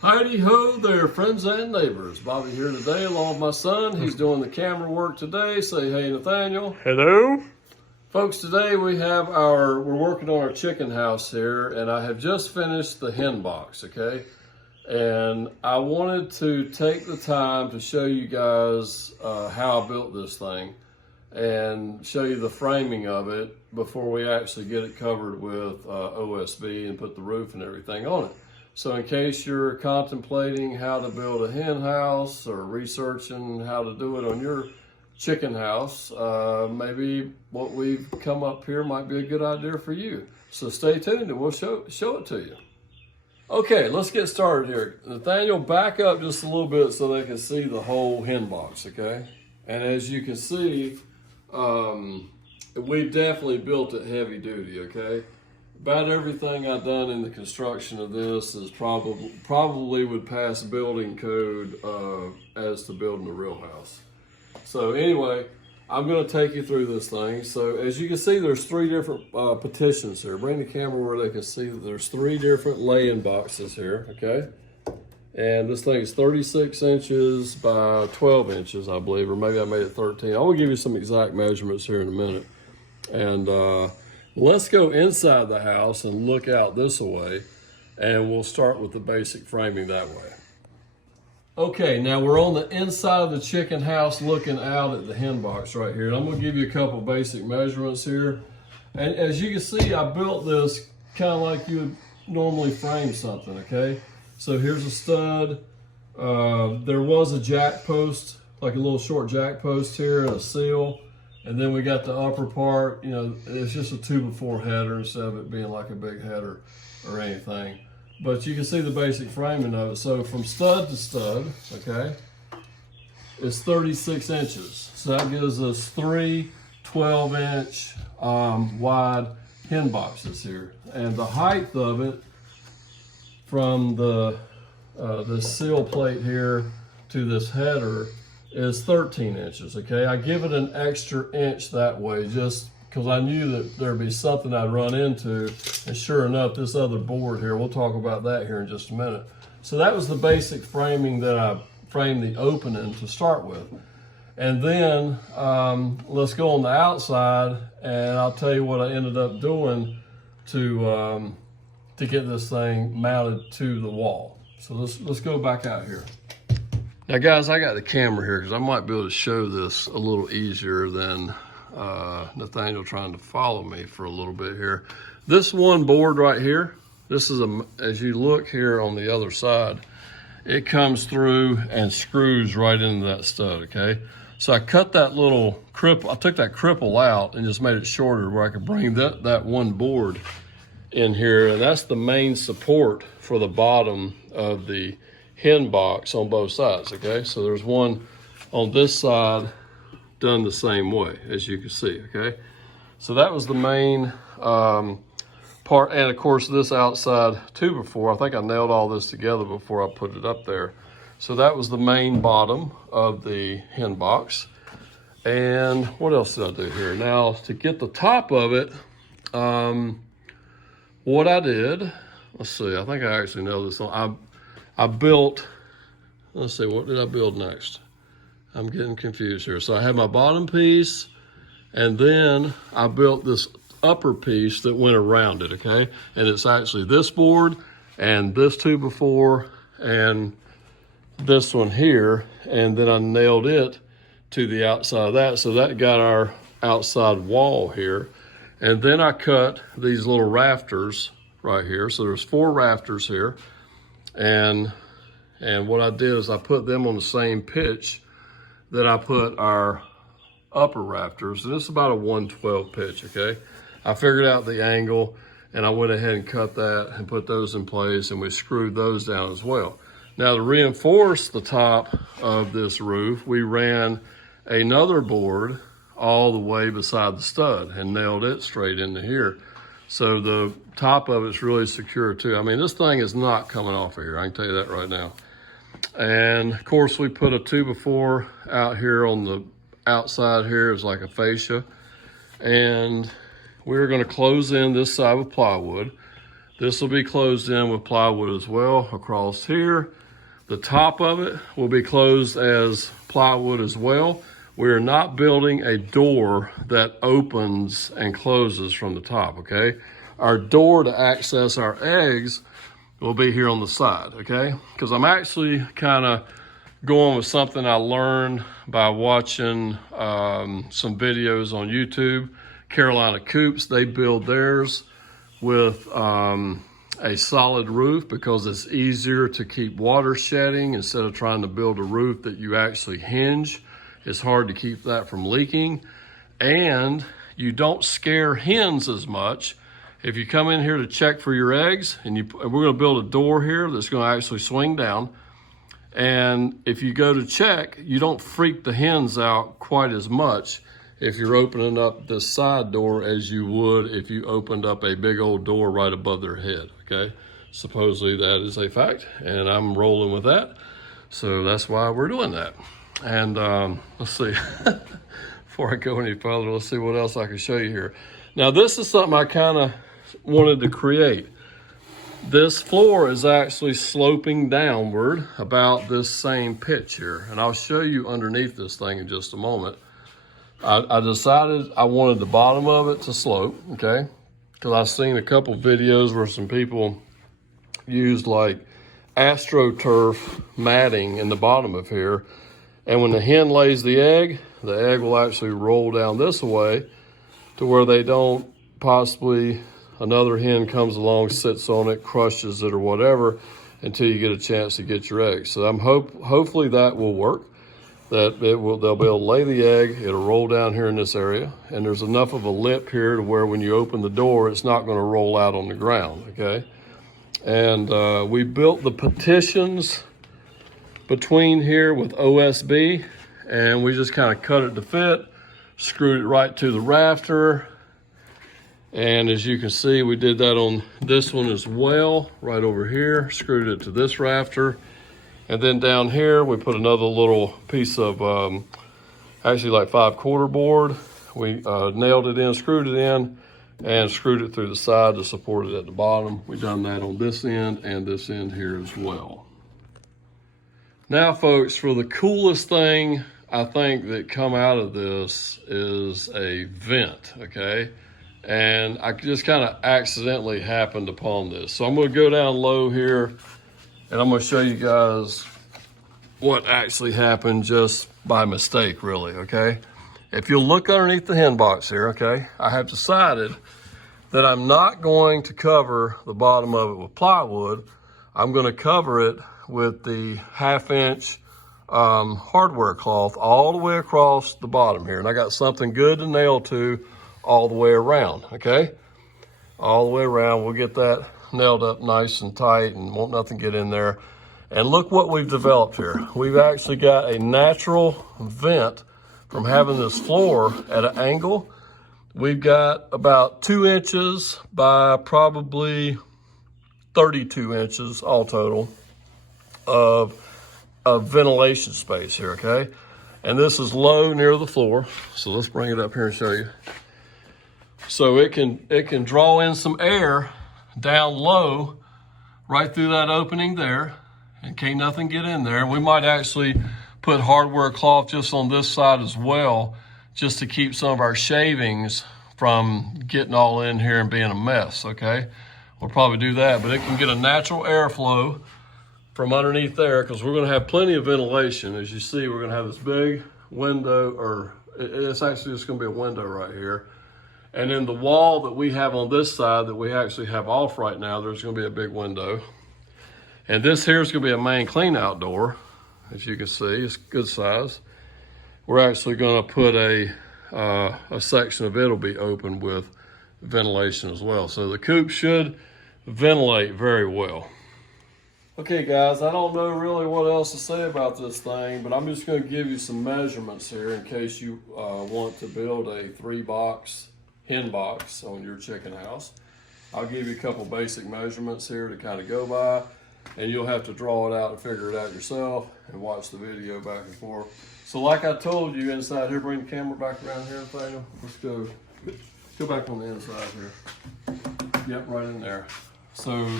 Heidi ho there, friends and neighbors. Bobby here today along with my son. He's doing the camera work today. Say hey, Nathaniel. Hello. Folks, today we're working on our chicken house here, and I have just finished the hen box, okay? And I wanted to take the time to show you guys how I built this thing and show you the framing of it before we actually get it covered with OSB and put the roof and everything on it. So in case you're contemplating how to build a hen house or researching how to do it on your chicken house, maybe what we've come up here might be a good idea for you. So stay tuned and we'll show it to you. Okay, let's get started here. Nathaniel, back up just a little bit so they can see the whole hen box, okay? And as you can see, we definitely built it heavy duty, okay? About everything I've done in the construction of this is probably would pass building code as to building a real house. So anyway, I'm going to take you through this thing. So as you can see, there's three different petitions here. Bring the camera where they can see that there's three different laying boxes here, okay? And this thing is 36 inches by 12 inches, I believe, or maybe I made it 13. I will give you some exact measurements here in a minute. And let's go inside the house and look out this way, and we'll start with the basic framing that way. Okay, now we're on the inside of the chicken house looking out at the hen box right here. And I'm gonna give you a couple basic measurements here. And as you can see, I built this kind of like you would normally frame something, okay? So here's a stud. There was a jack post, like a little short jack post here, and a seal. And then we got the upper part, you know, it's just a 2x4 header instead of it being like a big header or anything. But you can see the basic framing of it. So from stud to stud, okay, it's 36 inches. So that gives us three 12-inch wide hen boxes here. And the height of it from the seal plate here to this header is 13 inches, okay? I give it an extra inch that way just because I knew that there'd be something I'd run into, and sure enough, this other board here, we'll talk about that here in just a minute. So that was the basic framing that I framed the opening to start with. And then let's go on the outside, and I'll tell you what I ended up doing to get this thing mounted to the wall. So let's go back out here. Now guys, I got the camera here because I might be able to show this a little easier than Nathaniel trying to follow me for a little bit here. This one board right here, this is as you look here on the other side, it comes through and screws right into that stud, okay? So I cut that little cripple, I took that cripple out and just made it shorter where I could bring that one board in here, and that's the main support for the bottom of the hen box on both sides, okay? So there's one on this side done the same way, as you can see, okay? So that was the main part, and of course this outside 2x4, I think I nailed all this together before I put it up there. So that was the main bottom of the hen box. And what else did I do here? Now, to get the top of it, what I did, let's see, I think I actually know this. I built, let's see, what did I build next? I'm getting confused here. So I had my bottom piece, and then I built this upper piece that went around it, okay? And it's actually this board, and this 2x4, and this one here, and then I nailed it to the outside of that. So that got our outside wall here. And then I cut these little rafters right here. So there's 4 rafters here. And what I did is I put them on the same pitch that I put our upper rafters. And it's about a 112 pitch, okay? I figured out the angle, and I went ahead and cut that and put those in place, and we screwed those down as well. Now, to reinforce the top of this roof, we ran another board all the way beside the stud and nailed it straight into here. So the top of it's really secure too. I mean, this thing is not coming off of here, I can tell you that right now. And of course, we put a 2x4 out here on the outside here as like a fascia. And we're gonna close in this side with plywood. This will be closed in with plywood as well across here. The top of it will be closed as plywood as well. We are not building a door that opens and closes from the top, okay? Our door to access our eggs will be here on the side, okay? Because I'm actually kind of going with something I learned by watching some videos on YouTube. Carolina Coops, they build theirs with a solid roof because it's easier to keep water shedding instead of trying to build a roof that you actually hinge. It's hard to keep that from leaking, and you don't scare hens as much. If you come in here to check for your eggs, and we're gonna build a door here that's gonna actually swing down, and if you go to check, you don't freak the hens out quite as much if you're opening up this side door as you would if you opened up a big old door right above their head, okay? Supposedly that is a fact, and I'm rolling with that. So that's why we're doing that. And let's see, before I go any further, let's see what else I can show you here. Now this is something I kind of wanted to create. This floor is actually sloping downward about this same pitch here. And I'll show you underneath this thing in just a moment. I decided I wanted the bottom of it to slope, okay? Because I've seen a couple videos where some people used like AstroTurf matting in the bottom of here. And when the hen lays the egg will actually roll down this way to where they don't possibly, another hen comes along, sits on it, crushes it or whatever until you get a chance to get your eggs. So hopefully that will work. They'll be able to lay the egg, it'll roll down here in this area, and there's enough of a lip here to where when you open the door, it's not gonna roll out on the ground, okay? And we built the petitions between here with OSB, and we just kind of cut it to fit, screwed it right to the rafter. And as you can see, we did that on this one as well, right over here, screwed it to this rafter. And then down here, we put another little piece of, actually like 5/4 board. We nailed it in, screwed it in, and screwed it through the side to support it at the bottom. We've done that on this end and this end here as well. Now, folks, for the coolest thing I think that come out of this is a vent, okay? And I just kind of accidentally happened upon this. So I'm gonna go down low here and I'm gonna show you guys what actually happened just by mistake, really, okay? If you'll look underneath the hen box here, okay, I have decided that I'm not going to cover the bottom of it with plywood. I'm gonna cover it with the 1/2-inch hardware cloth all the way across the bottom here. And I got something good to nail to all the way around, okay? All the way around, we'll get that nailed up nice and tight and won't nothing get in there. And look what we've developed here. We've actually got a natural vent from having this floor at an angle. We've got about 2 inches by probably 32 inches all total of ventilation space here, okay? And this is low near the floor. So let's bring it up here and show you. So it can draw in some air down low right through that opening there, and can't nothing get in there. We might actually put hardware cloth just on this side as well, just to keep some of our shavings from getting all in here and being a mess, okay? We'll probably do that, but it can get a natural airflow from underneath there because we're gonna have plenty of ventilation. As you see, we're gonna have this big window, or it's actually just gonna be a window right here. And then the wall that we have on this side that we actually have off right now, there's gonna be a big window. And this here is gonna be a main clean out door. As you can see, it's good size. We're actually gonna put a section of it will be open with ventilation as well. So the coop should ventilate very well. Okay guys, I don't know really what else to say about this thing, but I'm just gonna give you some measurements here in case you want to build a 3-box hen box on your chicken house. I'll give you a couple basic measurements here to kind of go by, and you'll have to draw it out and figure it out yourself and watch the video back and forth. So like I told you inside here, bring the camera back around here, Nathaniel. Let's go back on the inside here. Yep, right in there. So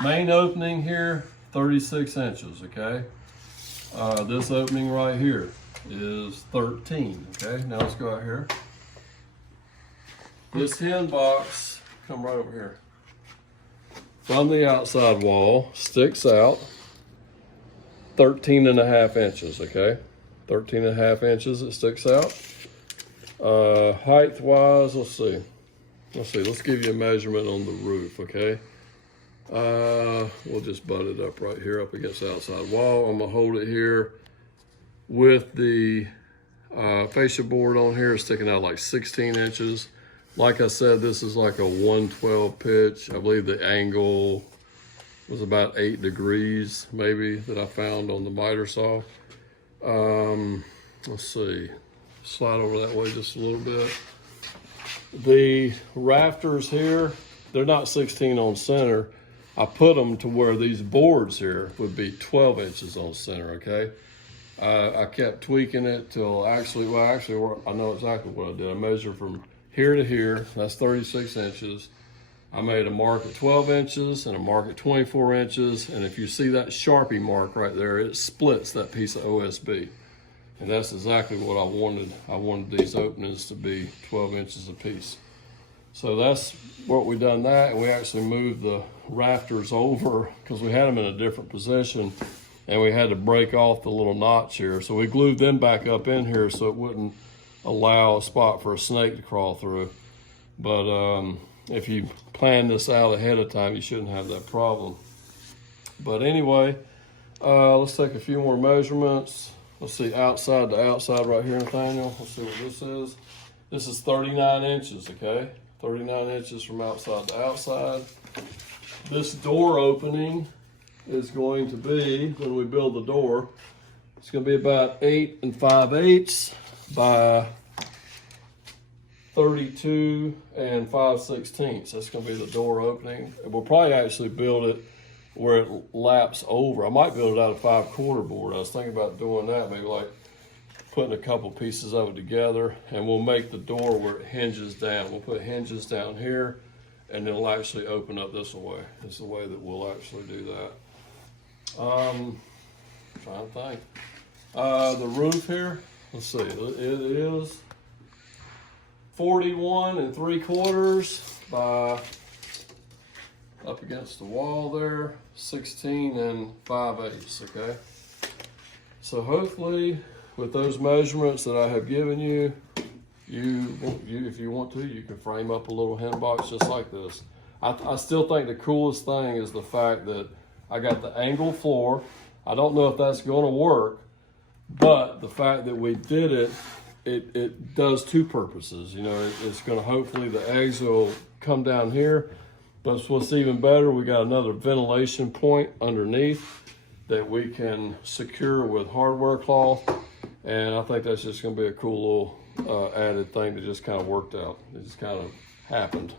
main opening here, 36 inches, okay? This opening right here is 13, okay? Now let's go out here. This hen box, come right over here. From the outside wall, sticks out 13.5 inches, okay? 13.5 inches it sticks out. Height wise, let's see. Let's give you a measurement on the roof, okay? We'll just butt it up right here up against the outside wall. I'm gonna hold it here with the fascia board on here sticking out like 16 inches. Like I said, this is like a 112 pitch. I believe the angle was about 8 degrees maybe that I found on the miter saw. Let's see, slide over that way just a little bit. The rafters here, they're not 16 on center. I put them to where these boards here would be 12 inches on center, okay? I kept tweaking it till actually, I know exactly what I did. I measured from here to here, that's 36 inches. I made a mark at 12 inches and a mark at 24 inches. And if you see that Sharpie mark right there, it splits that piece of OSB. And that's exactly what I wanted. I wanted these openings to be 12 inches apiece. So that's what we done that. And we actually moved the rafters over because we had them in a different position and we had to break off the little notch here. So we glued them back up in here so it wouldn't allow a spot for a snake to crawl through. But if you plan this out ahead of time, you shouldn't have that problem. But anyway, let's take a few more measurements. Let's see, outside to outside right here, Nathaniel. Let's see what this is. This is 39 inches, okay? 39 inches from outside to outside. This door opening is going to be, when we build the door, it's going to be about 8 5/8 by 32 5/16. That's going to be the door opening. We'll probably actually build it where it laps over. I might build it out of 5/4 board. I was thinking about doing that, maybe like putting a couple pieces of it together, and we'll make the door where it hinges down. We'll put hinges down here, and it'll actually open up this way. It's the way that we'll actually do that. Trying to think. The roof here, let's see, it is 41 3/4 by, up against the wall there, 16 5/8, okay? So hopefully with those measurements that I have given you, if you want to, you can frame up a little hen box just like this. I still think the coolest thing is the fact that I got the angle floor. I don't know if that's gonna work, but the fact that we did it, it does two purposes. You know, it's gonna, hopefully the eggs will come down here, but what's even better, we got another ventilation point underneath that we can secure with hardware cloth. And I think that's just gonna be a cool little added thing that just kind of worked out. It just kind of happened.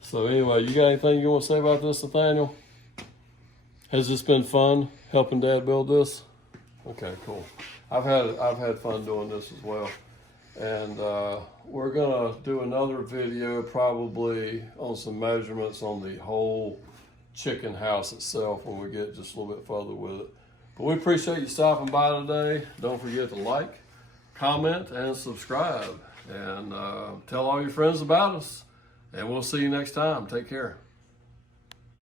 So anyway, you got anything you want to say about this, Nathaniel? Has this been fun helping Dad build this? Okay, cool. I've had fun doing this as well. And we're gonna do another video probably on some measurements on the whole chicken house itself when we get just a little bit further with it. But we appreciate you stopping by today. Don't forget to like, comment, and subscribe. And tell all your friends about us. And we'll see you next time. Take care.